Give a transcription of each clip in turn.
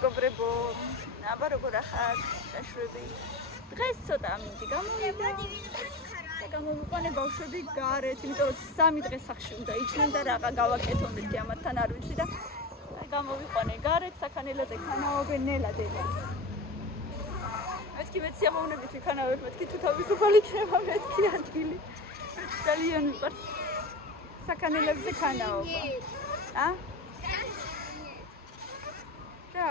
მეგობრებო, აბა როგორ ახარ? დაშვები. დღეს ცოტა ამინდი გამოვიდა. გამოვიყვანე ბავშვები გარეთ, იმიტომ რომ 3 დღე სახში უნდა იჩნენ და რაღა გავაკეთონ ერთი ამათთან არ ვიცი და გამოვიყვანე გარეთ, საქანელოზე ქანაობენ ნელა-დელა. მეთქი მეც სიამოვნებით ვიქანავებ, მეთქი თუ თავი გუფალი იქნება, მეთქი ადგილი. ძალიან მიყვარს საქანელებზე ქანაობა. და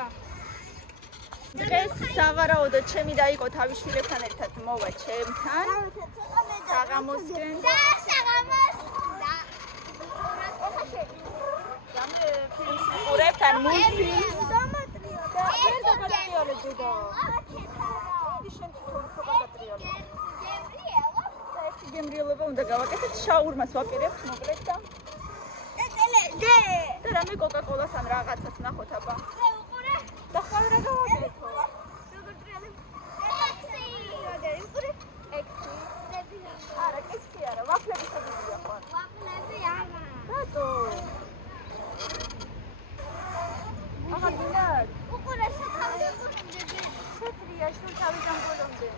დღეს სავარაუდოდ ჩემი დაიყო თავისშვილებთან ერთად მოვა ჩემთან. საღამოსკენ და საღამოს და გამე ფილმს ვიყურებთ ან მულტფილმს და ვერ დაგატრიალებ და შენ თვითონ გავატრიალებ. გემრიელობა უნდა გავაკეთოთ, შაურმას ვაპირებთ, მოკლედ და და რამე კოკა-კოლას ან რაღაცას ნახოთ აბა. და ხარ რა გავაკეთო? არა, კექსი არა, ვაფლები შეგიძლია ხარ. ვაფლები არა. რატო? აღარ გინდათ? უყურე შეთავი უყურე. შეტრია შეთავი გამბოლომდე.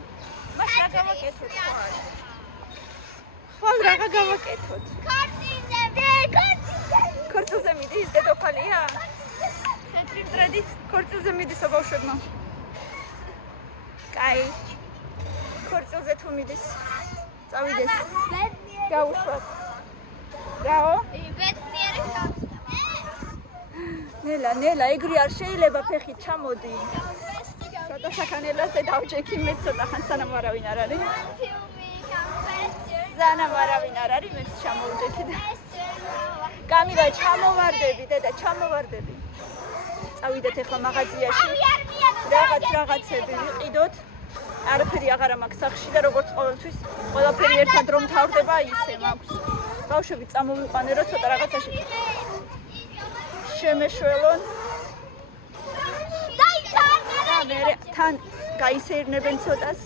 მას რა გავაკეთოთ ხარ? ხვალ რა გავაკეთოთ? ქორწილზე მიდის დედოფალია? შეთრი მტრედის ქორწილზე მიდის ბავშვებმა. კაი. ქორწილზე თუ მიდის წავიდეს. გაუშვათ. რაო? ნელა, ეგრე არ შეიძლება ფეხით ჩამოდი. ცოტა საქანელაზე დავჭექი მე ცოტა ხან სანამ არავინ არ არის. სანამ არავინ არ არის მეც ჩამოვჭექი და გამირა ჩამოვარდები დედა ჩამოვარდები. წავიდეთ ახლა მაღაზიაში. რაღაცები ვიყიდოთ. არაფერი აღარა მაქვს სახში და როგორც ყოველთვის ყველაფერი ერთად რომ თავდება ისე მაქვს. ბავშვები წამოვიყვანე რომ ცოტა რაღაცაში შემეშველონ. და მე თან გაისერნებენ ცოტას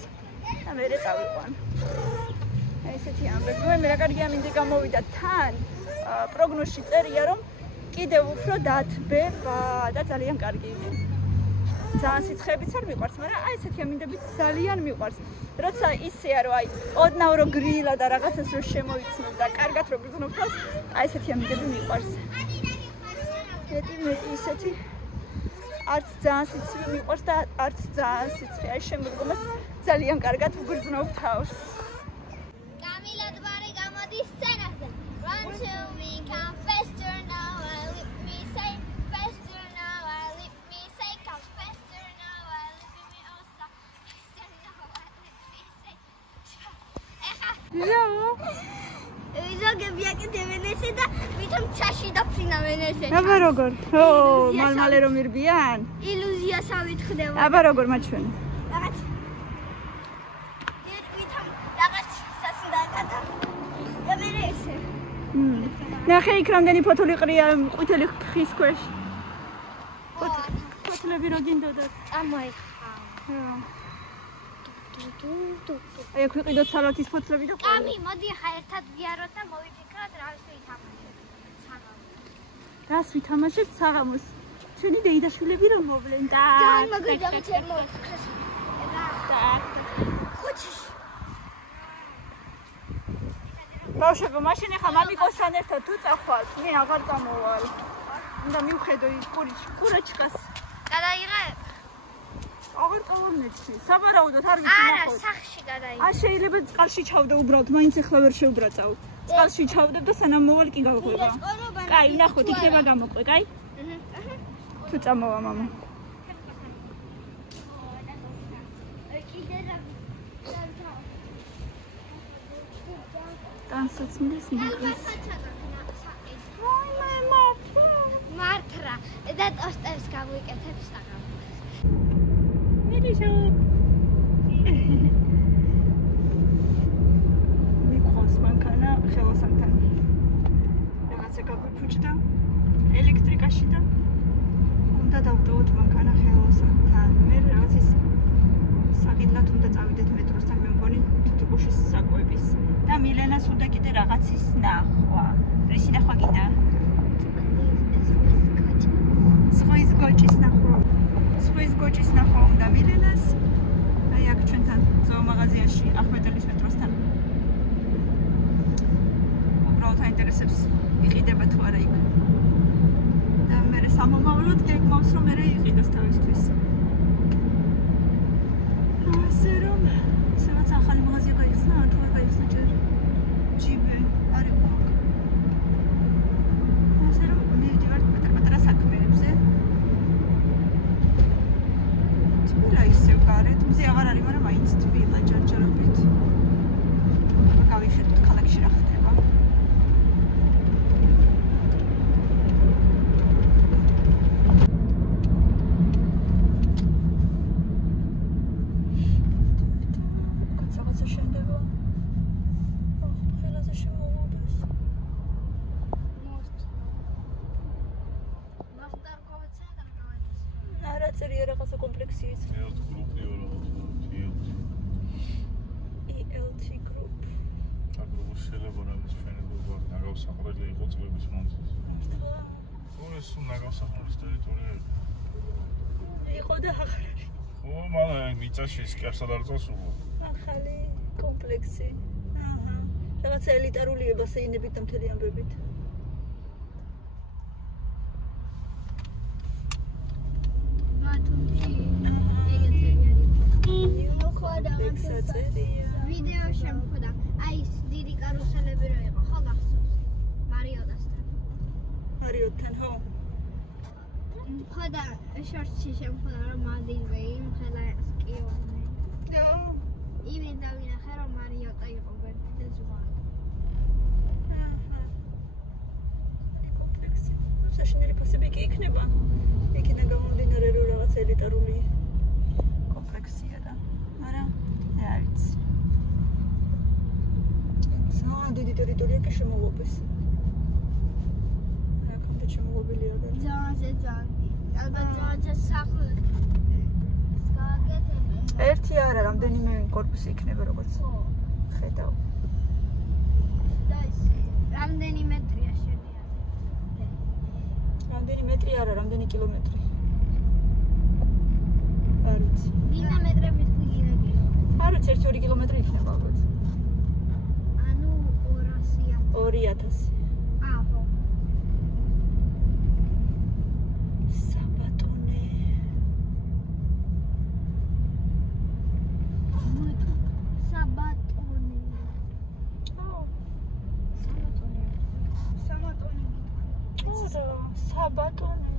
და მე წავიყვან. ესეთი ამბები. მე რა კარგი ამინდი გამოვიდა თან. პროგნოზში წერია რომ კიდევ უფრო დათბება და ძალიან კარგი იყო. ძალიან სიცხეებიც არ მიყვარს, მაგრამ აი ესეთი ამინდებით ძალიან მიყვარს. როცა ისეა რომ აი ოდნავ რო გრილა და რაღაცას რო შემოიცნო და კარგად რო გრძნობ თავს, აი ესეთი ამინდები მიყვარს. მეტი ისეთი არც ძალიან სიცხე მიყვარს და არც ძალიან სიცხე. აი შემოდგომას ძალიან კარგად ვგრძნობ თავს. გამილად ბარი გამოდის სცენაზე. Run to me, come faster now, let me say faster now, let me say come faster now, let me also faster now, let me say. ზოგები აკეთებენ ესე და ვითომ ჩაში დაფრინავენ ესე. აბა როგორ? მალმალე რომ ირბიან? ილუზიასავით ხდება. აბა როგორ მაჩვენე? რაღაც რაღაც სასუნდაკადა. და მე ესე. ნახე იქ რამდენი ფოთოლი ყრია ყვითელი ხის ქვეშ. ფოთლები რო გინდოდათ? წამოიხა. აი აქ ვიყიდოთ სალათის ფოთლები და კამი, მოდი ახლა ერთად ვიაროთ და მოვიფიქროთ რა ვითამაშებთ. რას ვითამაშებთ საღამოს? ჩვენი დეიდაშვილები რომ მოვლენ და ძალიან მაგარი შემოვიფიქრეს. და ხუჩი. ბავშვებო, მაშინ ახლა მამიკოსთან ერთად თუ წახვალთ, მე აღარ წამოვალ. უნდა მივხედო ის კურაჩკას. გადაიღე? აღარ წავამეცი. საბარაუდოდ არ ვიცი არა, ნახოთ. სახში გადაიღე. შეიძლება წყალში ჩავდე უბრალოდ, მაინც ახლა ვერ შევბრაწავ. წყალში ჩავდებ და სანამ მოვალ კი გავღვება. კაი, ნახოთ, იქნება გამოყვე, კაი? თუ წამოვა მამა. განსაცმლის მაგას. მართლა და ტოსტერს გავიკეთებ საღამოს. მიდიშო. მიყავს მანქანა ხელოსანთან. რაღაცა გაგვიფუჭდა ელექტრიკაში და უნდა დავტოვოთ მანქანა ხელოსანთან. მე რაღაც ის საყიდლად უნდა წავიდეთ მეტროსთან, მე მგონი თუთიყუშის საკვების და მილენას უნდა კიდე რაღაცის ნახვა. რისი ნახვა კიდე? სხვის გოჭის ნახვა. მაღაზიაში ახმეტელის მეტროსთან. უბრალოდ აინტერესებს იყიდება თუ არა იქ. და მე სამომავლოდ გეგმავს რომ მე იყიდოს თავისთვის. ასე რომ სადაც ახალი მაღაზია გაიხსნა, თუ არ გაიხსნა ჯერ ჯიბე არ იყო. ასე რომ მივიდივარ პატარ-პატარა საქმეებზე. თბილა ისევ გარეთ, მზე აღარ არის, მაგრამ მაინც თბილა ჯერჯერობით. გავიხედოთ ქალაქში რა ხდება. მიწაში სკერსად არ წასულო. ახალი კომპლექსი. აჰა. რაღაცა ელიტარული ბასეინებით და მთელი ამბებით. ვიდეო შემოხვდა. აი ეს დიდი კარუსელები რო იყო, ხო გახსოვს? მარიოდასთან. მარიოდთან, ხო? ხოდა შორტში შემოხვდა რომ მადივე იმ ხელა სკიონე. და იმენ დავინახე რომ მარიოტა იყო ვერტზე ზღვა. აჰა. კომპლექსი. საშინელი ფასები კი იქნება. იქიდან გამომდინარე რომ რაღაც ელიტარული კომპლექსია და მაგრამ არ ვიცი. დიდი ტერიტორია კი შემოღობის. აქამდე შემოღობილი არ არის. ძალიან. ალბათ სახლი. სკაგეთები. ერთი არა, რამდენიმე კორპუსი იქნება როგორც. ხო. ხედავ. და ის რამდენი მეტრია შედია? რამდენი მეტრი არა, რამდენი კილომეტრი. არ ვიცი. გინდა მეტრებით გიგინები. არ ვიცი, 1-2 კილომეტრი იქნება ალბათ. ანუ 200. 2000. აჰო. საბატონე. საბატონე. აუ, საბატონე. ოდა, საბატონე.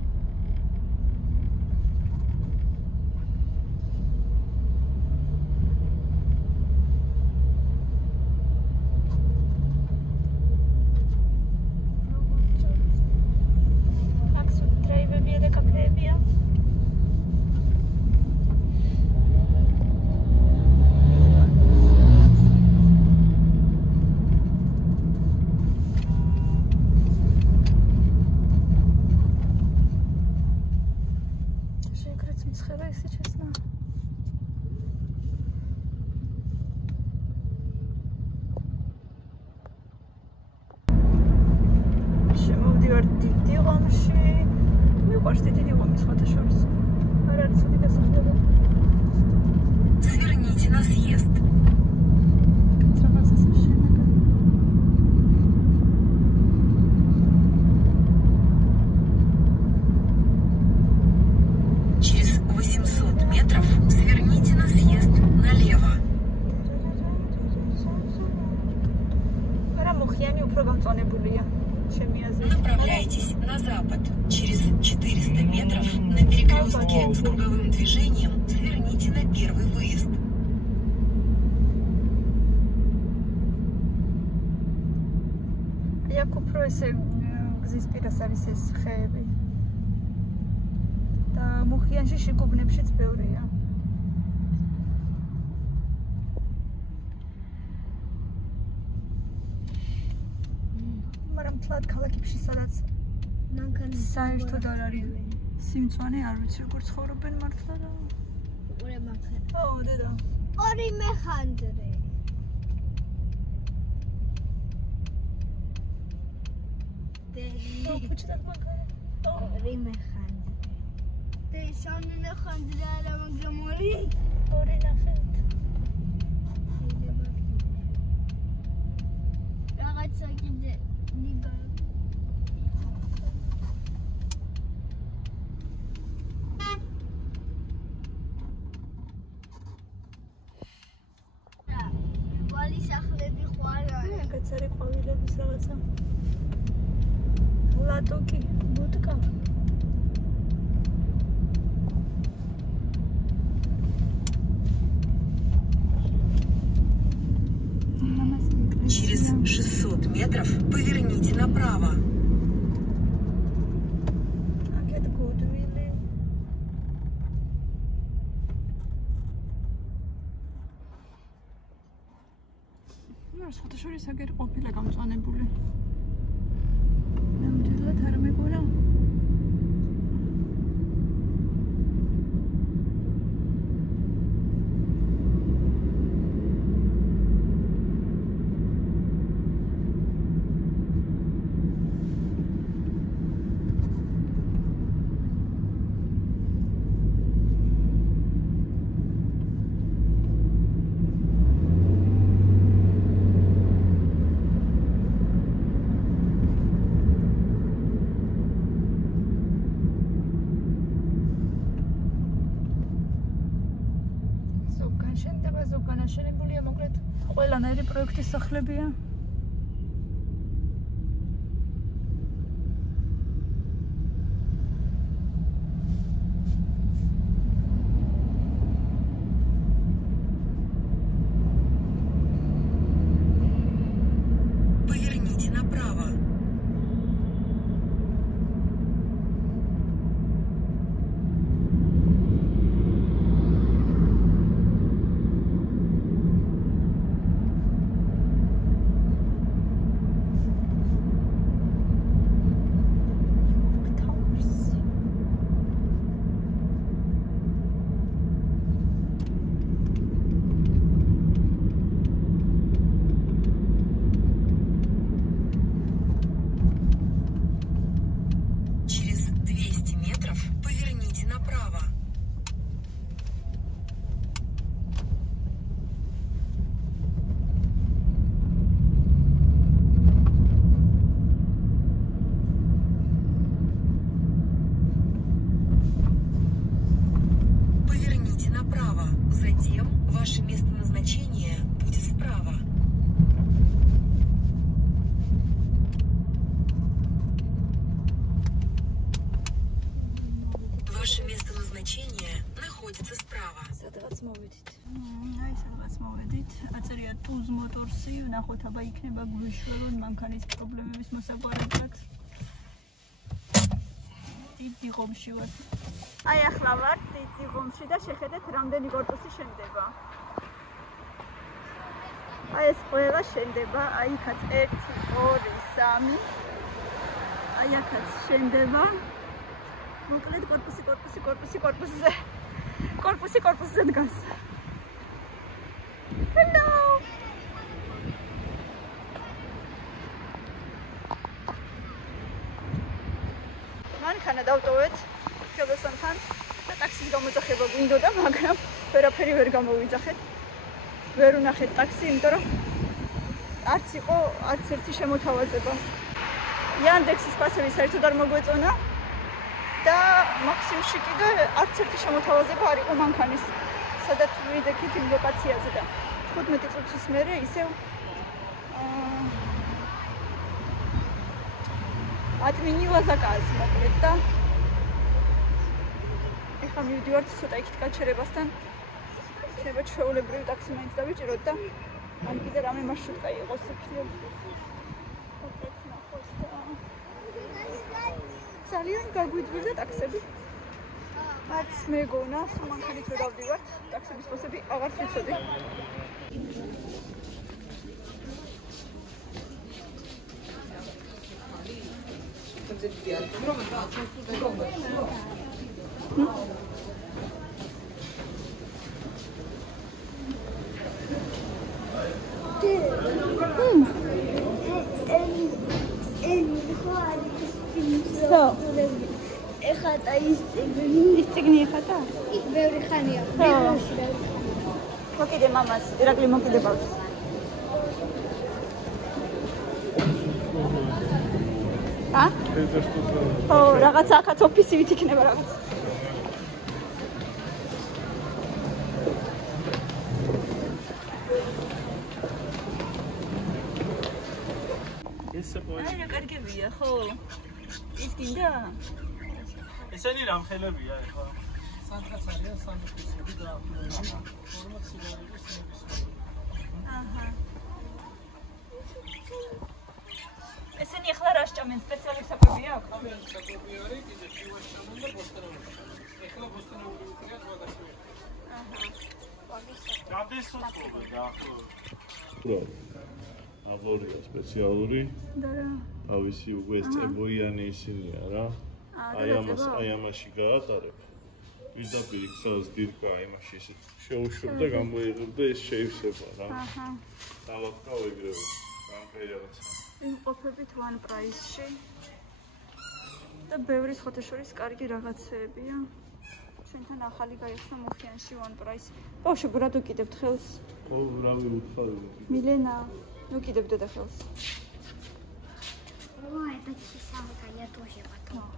Сверните на съезд. Через 800 метров сверните на съезд налево. Направляйтесь на запад. Через 400 метров на перекрестке с круговым движением сверните на первый выезд. Я куплю ესე გზის პირას არის ეს ხეები. და მუხიანში შიგუბნებშიც ბევრია. მაგრამ თლად ქალაქებში სადაც საერთოდ არ არის სიმწვანე, არ ვიცი როგორ ცხოვრობენ მართლა და ორი მახანდრე. ო, დედა. ორი მეხანდრე. Почитать магазин. ორი მეხანდრე. და სამი მეხანდრე არა, მაგრამ ორი. ორი ნახეთ. კაცო კიდე ნიბა. ვალი სახლები ხوارა. კაცარი ყვავილების რაღაცა. ლატოკი, ბუტკა. Через 600 метров поверните направо. Აქეთ გუდვილი. სხვათა შორის აგერ ყოფილა გამწვანებული. ნამდვილად არ მეგონა. განაშენებულია მოკლედ ყველანაირი პროექტის სახლებია. Поверните направо. Через 200 метров поверните направо. Поверните направо. Затем ваше место назначения будет справа. Ваше место назначения находится справа. სადღაც მოვედით. აი სადღაც მოვედით. აწერია Tuz Motors-ი, ნახოთ აბა იქნება გვიშვერონ მანქანის პრობლემების მოსაგვარებლად. დიდი ღომში ვარ. აი ახლა ვარ დიდი ღომში და შეხედეთ რამდენი კორპუსი შენდება. აი ეს ყველა შენდება, აი იქაც 1 2 3 აი აქაც შენდება. მოკლედ კორპუსზე დგას. Hello. მანქანა დავტოვეთ ხელოსანთან და ტაქსის გამოძახება გვინდოდა, მაგრამ ვერაფერი ვერ გამოვიძახეთ. ვერ ვნახეთ ტაქსი, იმიტომ რომ არც იყო არც ერთი შემოთავაზება. Яндексის პასები საერთოდ არ მოგვეწონა. და მაქსიმში კიდე არც ერთი შემოთავაზება არ იყო მანქანის, სადაც ვიდექით იმ ლოკაციაზე და 15 წუთის მერე ისევ админила заказ მოკლედ და ეხლა მივდივართ ცოტა იქით გაჩერებასთან. შეიძლება ჩვეულებრივი ტაქსი მაინც დავიჭიროთ და ან კიდე რამე მარშრუტკა იყოს იქნებ. ძალიან გაგვიძვირდა ტაქსები. არც მეგონა, სულ მანქანით რო დავდივართ, ტაქსების პოსები აღარ ვიცოდი. ეხატა ის ციგნი ეხატა? ბევრი ხანია. მოკიდე მამას, ირაკლი მოკიდე ბავშვს. ა? ო, რაღაც აქაც ოფისივით იქნება რაღაც. აი, კარგებია, ხო? ის გინდა? ესენი რამხელებია ეხლა? სანდღაც არიან სანდუხები და 40 სიგარეტის ნებისმიერ. აჰა. ესენი ახლა რა სჭამენ? სპეციალური საკვები აქვს? საკვები არის, კიდე შუა შამენ და ბოსტნეული. ეხლა ბოსტნეული უკრია ზვაგასვე. აჰა. გადის უცხობე და აბორია სპეციალური. და რა? თავისი უკვე წებოიანი ისინია რა. აი ამაში გაატარებ. პირდაპირ იქცევს დირკვა იმაში ისე შეუშვებ და გამოიღებ და ეს შეივსება რა. აჰა. დავაკავ ეგრევე. გამყერი რაღაცა. იმყოფებით one price-ში. და ბევრი ხოთეშორის კარგი რაღაცეებია. ჩვენთან ახალი გაიხსნა მუხიანში one price. ბავშვები რა დუკიდებთ ხელს? ხო, რავი უთხარი. მილენა, დუკიდებდე და ხელს. Ой, это чесалка, я тоже потом.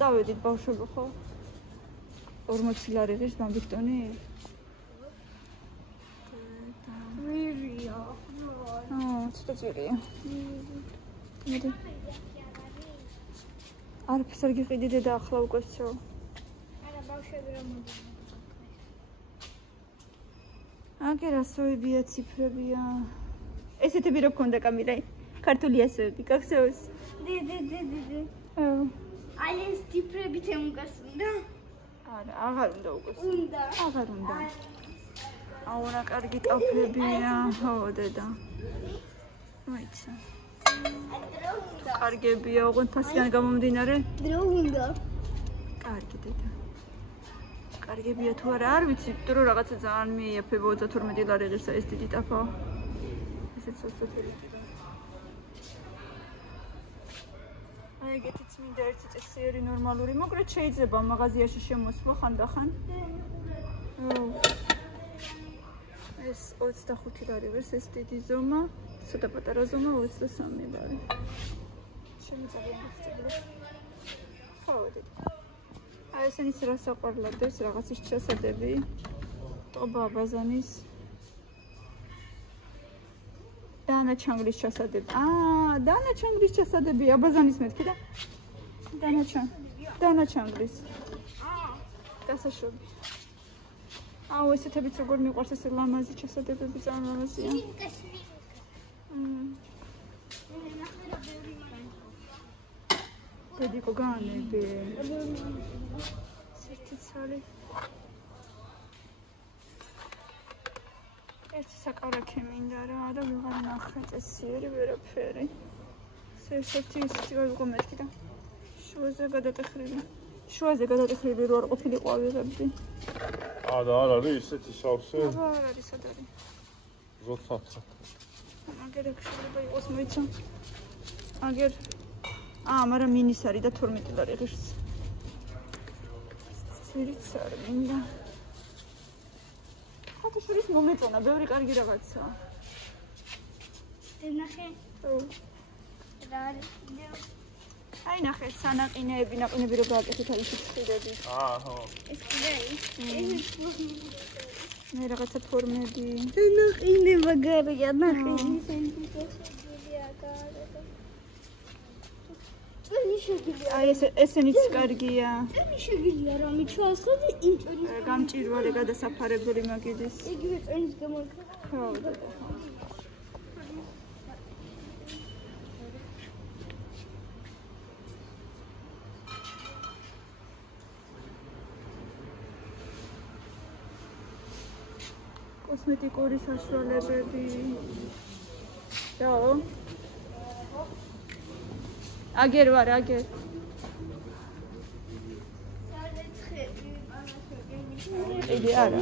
წავედით ბავშვები ხო? 40 ლარი ღირს მამბიქტონი? Вырია. ცოტა ძვირია. მოდი. არაფერს არ გიყიდი დედა ახლა უკვე всё. არა ბავშვები რომ მოდი. აგერ ასოებია, ციფრებია. ესეთები რო გქონდა კამილაი? ქართული ასოები, გახსოვს? დი. აი ეს ციფრებით ემგასუნდა? არა, აღარ უნდა უკვე. უნდა. აღარ უნდა. აუ რა კარგი ტაფებია, ხო დედა. მოიცა. კარგებია, ოღონდ ფასიდან გამომდინარე? დრო უნდა. კარგი დედა. კარგებია თუ არა, არ ვიცი, დრო რაღაცა ძალიან მიეფება 32 ლარი ღირსა ეს დიდი ტაფა. ესეც 20 ლარი. აი ეგეთიც მინდა ერთი წესიერი ნორმალური, მოკლედ შეიძლება მაღაზიაში შემოსვლა ხანდახან. ეს 25 ლარი ღირს ეს დიდი ზომა, ცოტა პატარა ზომა 23 ლარი. შემიძლია მოვწოდო. ხო, დედა. აი ესენის რა საყვარლობდეს, რაღაცის ჩასადები. ტობა ბაზანის. დანა ჩანგლის ჩასადები. დანა ჩანგლის ჩასადები, აბაზანის მეთქი და დანა ჩანგლის. დასაშვები. აუ ესეთებიც როგორ მიყვარს ეს ლამაზი ჩასადებები, ძალიან ლამაზია. დედიკო განები. სერტიცალი. ერთი საკარაქე მინდა რა და ვიღარ ნახე წესიერი ვერაფერი. ერთ-ერთი ისეთი ვიყო მეთქი და შუაზე გადატეხრილი რო არ ყოფილიყო ავიღებდი. და არ არის ისეთი სავსე? არ არის სად არის. ზოთაცა. აგერ შეიძლება იყოს მოიცა. აგერ მაგრამ მინის არის და 12 ლარი ღირს. ცირიც არ მინდა. ხოთეშორის მომეწონა, ბევრი კარგი რაღაცაა. ნახე. რა არის? აი ნახე, სანაყინეები, ნაყინები რო გააკეთეთ აი ისეთი ხიდები. ხო. ეს კიდე ის მე რაღაცა ფორმები. ნახინე მაგარია, ნახე ისეთი შეგვიძლია გააკეთო. წვენი შეგვიძლია. აი ესენიც კარგია. წვენი შეგვიძლია რა მიჩვასხოთ იმ წვენის. გამჭირვალე გადასაფარებელი მაგიდის. იგივე წვენის გამორქვა. ხო. კოსმეტიკური საშუალებები. აგერ ვარ, აგერ. ვიყიდე არა.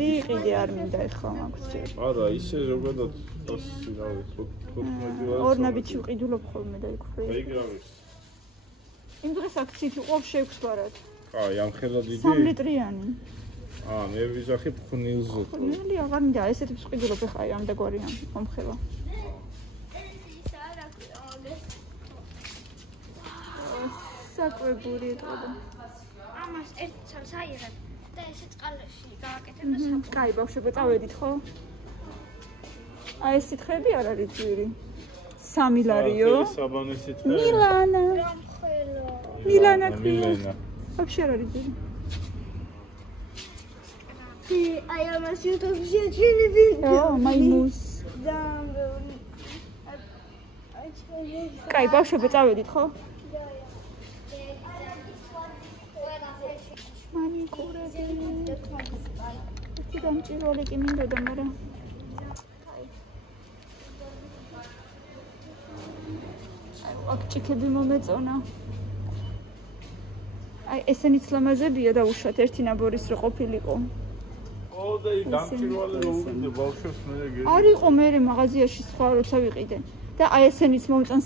ვიყიდე არ მინდა ეხლა მაქვს ჯერ. არა, ისე ზოგადად ასე რა ვიცი, 15 ლარი. ორნაბიჩი ვყიდულობ ხოლმე და იქ ვფრე. ეგრამის. იმ დღეს აქციით იყო 6 ლარად. აი, ამ ხელად იგი. 3 ლიტრიანი. მე ვიზახებ ხნილზე. ხნილი აღარ მინდა, ესეთებს ვყიდულობ ეხლა აი ამდაგვარიან მომხელა. საკვებული ეტყობა. ამას ერთ ცალს აიღებ და ესე წყალში გააკეთებ და საკვები. კაი, ბავშვებო, წავედით ხო? აი ეს სითხეები არ არის ძვირი. 3 ლარიო. საბანის სითხე. მილანა. გამხელო. მილანა ქვია. вообще არ არის ძვირი. აი ამას YouTube-ში ჩვენი ვიდეო. მაიმუს. და კაი, ბავშვებო, წავედით ხო? მანიკურები. დამჭირვალი კი მინდა და მაგრამ აქ ჭიქები მომეწონა. აი ესენიც ლამაზებია და უშუალოდ ერთი ნაბორის რო ყოფილიყო. ო და ის დამჭირვალი რო უყიდე ბავშვებს მე გე. არ იყო მე მაღაზიაში სხვა როცა ვიყიდე. და აი ესენიც მომწონს